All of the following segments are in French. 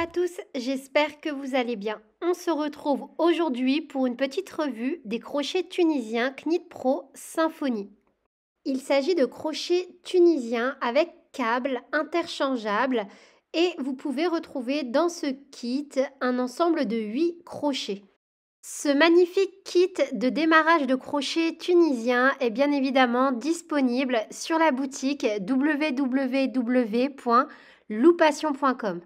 à tous, j'espère que vous allez bien. On se retrouve aujourd'hui pour une petite revue des crochets tunisiens Knit Pro Symfony. Il s'agit de crochets tunisiens avec câbles interchangeables et vous pouvez retrouver dans ce kit un ensemble de 8 crochets. Ce magnifique kit de démarrage de crochets tunisiens est bien évidemment disponible sur la boutique www.loupassion.com.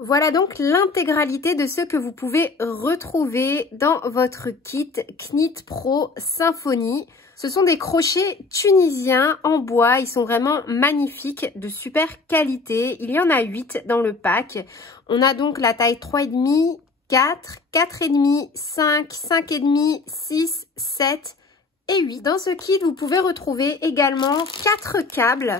Voilà donc l'intégralité de ce que vous pouvez retrouver dans votre kit Knit Pro Symfony. Ce sont des crochets tunisiens en bois, ils sont vraiment magnifiques, de super qualité. Il y en a 8 dans le pack. On a donc la taille 3,5, 4, 4,5, 5, 5,5, 6, 7 et 8. Dans ce kit, vous pouvez retrouver également 4 câbles.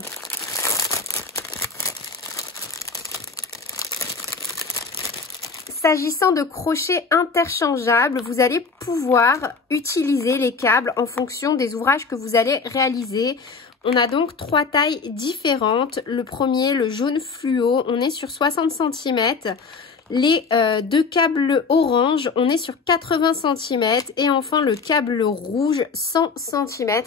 S'agissant de crochets interchangeables, vous allez pouvoir utiliser les câbles en fonction des ouvrages que vous allez réaliser. On a donc 3 tailles différentes. Le premier, le jaune fluo, on est sur 60 cm. Les 2 câbles orange, on est sur 80 cm. Et enfin, le câble rouge, 100 cm.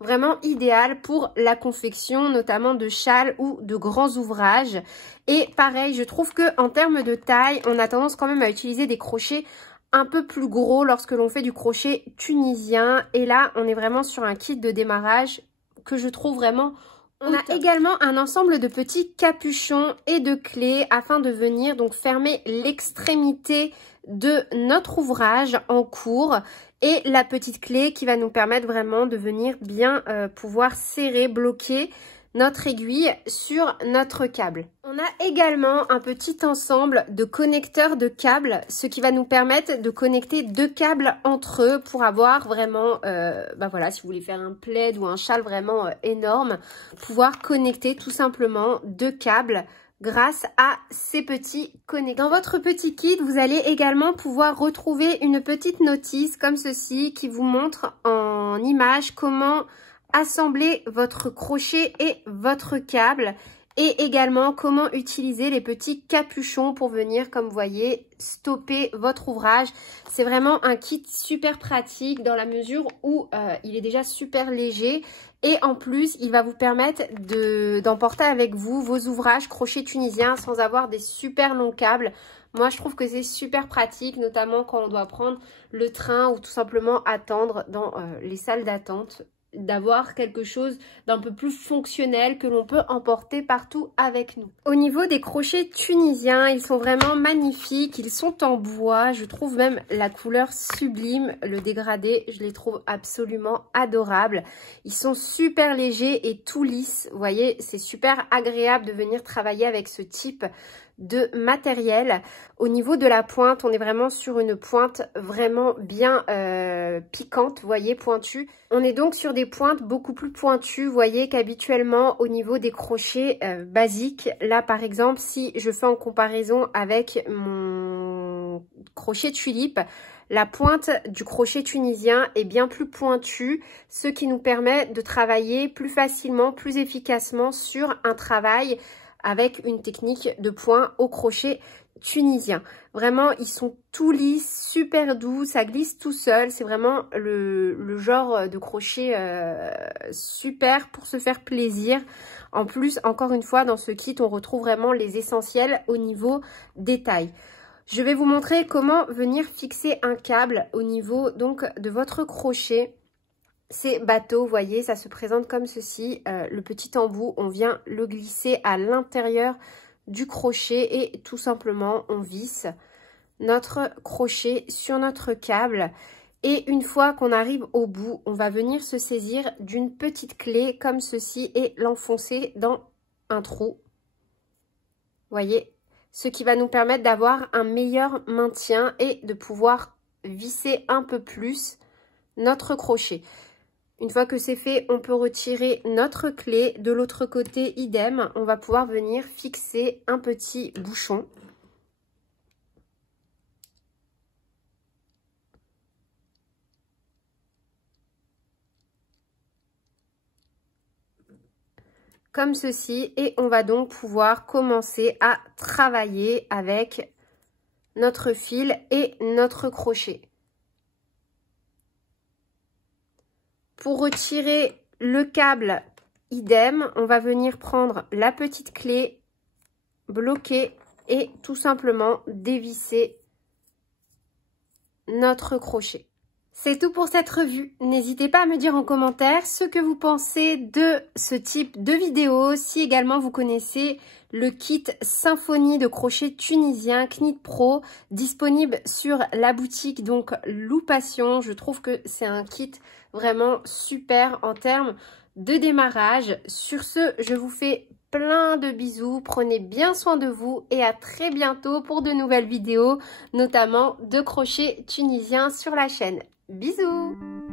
Vraiment idéal pour la confection, notamment de châles ou de grands ouvrages. Et pareil, je trouve que en termes de taille, on a tendance quand même à utiliser des crochets un peu plus gros lorsque l'on fait du crochet tunisien. Et là, on est vraiment sur un kit de démarrage que je trouve vraiment... On a également un ensemble de petits capuchons et de clés afin de venir donc fermer l'extrémité de notre ouvrage en cours et la petite clé qui va nous permettre vraiment de venir bien pouvoir serrer, bloquer notre aiguille sur notre câble. On a également un petit ensemble de connecteurs de câbles, ce qui va nous permettre de connecter 2 câbles entre eux pour avoir vraiment, voilà, si vous voulez faire un plaid ou un châle vraiment énorme, pouvoir connecter tout simplement 2 câbles grâce à ces petits connecteurs. Dans votre petit kit, vous allez également pouvoir retrouver une petite notice comme ceci qui vous montre en image comment assembler votre crochet et votre câble et également comment utiliser les petits capuchons pour venir, comme vous voyez, stopper votre ouvrage. C'est vraiment un kit super pratique dans la mesure où il est déjà super léger et en plus il va vous permettre d'emporter avec vous vos ouvrages crochet tunisien sans avoir des super longs câbles. Moi, je trouve que c'est super pratique, notamment quand on doit prendre le train ou tout simplement attendre dans les salles d'attente, d'avoir quelque chose d'un peu plus fonctionnel que l'on peut emporter partout avec nous. Au niveau des crochets tunisiens, ils sont vraiment magnifiques, ils sont en bois, je trouve même la couleur sublime, le dégradé, je les trouve absolument adorables. Ils sont super légers et tout lisses, vous voyez, c'est super agréable de venir travailler avec ce type de matériel. Au niveau de la pointe, on est vraiment sur une pointe vraiment bien piquante, vous voyez, pointue. On est donc sur des pointes beaucoup plus pointues, vous voyez, qu'habituellement au niveau des crochets basiques. Là, par exemple, si je fais en comparaison avec mon crochet tulipe, la pointe du crochet tunisien est bien plus pointue, ce qui nous permet de travailler plus facilement, plus efficacement sur un travail avec une technique de point au crochet tunisien. Vraiment, ils sont tout lisses, super doux, ça glisse tout seul. C'est vraiment le genre de crochet super pour se faire plaisir. En plus, encore une fois, dans ce kit, on retrouve vraiment les essentiels au niveau des tailles. Je vais vous montrer comment venir fixer un câble au niveau donc de votre crochet. C'est bateau, vous voyez, ça se présente comme ceci. Le petit embout, on vient le glisser à l'intérieur du crochet et tout simplement, on visse notre crochet sur notre câble. Et une fois qu'on arrive au bout, on va venir se saisir d'une petite clé comme ceci et l'enfoncer dans un trou. Vous voyez, ce qui va nous permettre d'avoir un meilleur maintien et de pouvoir visser un peu plus notre crochet. Une fois que c'est fait, on peut retirer notre clé. De l'autre côté, idem, on va pouvoir venir fixer un petit bouchon. comme ceci et on va donc pouvoir commencer à travailler avec notre fil et notre crochet. Pour retirer le câble, idem, on va venir prendre la petite clé, bloquer et tout simplement dévisser notre crochet. C'est tout pour cette revue. N'hésitez pas à me dire en commentaire ce que vous pensez de ce type de vidéo. Si également vous connaissez le kit Symphonie de crochet tunisien Knit Pro disponible sur la boutique donc Loupation. Je trouve que c'est un kit vraiment super en termes de démarrage. Sur ce, je vous fais plein de bisous, prenez bien soin de vous et à très bientôt pour de nouvelles vidéos, notamment de crochet tunisien sur la chaîne. Bisous!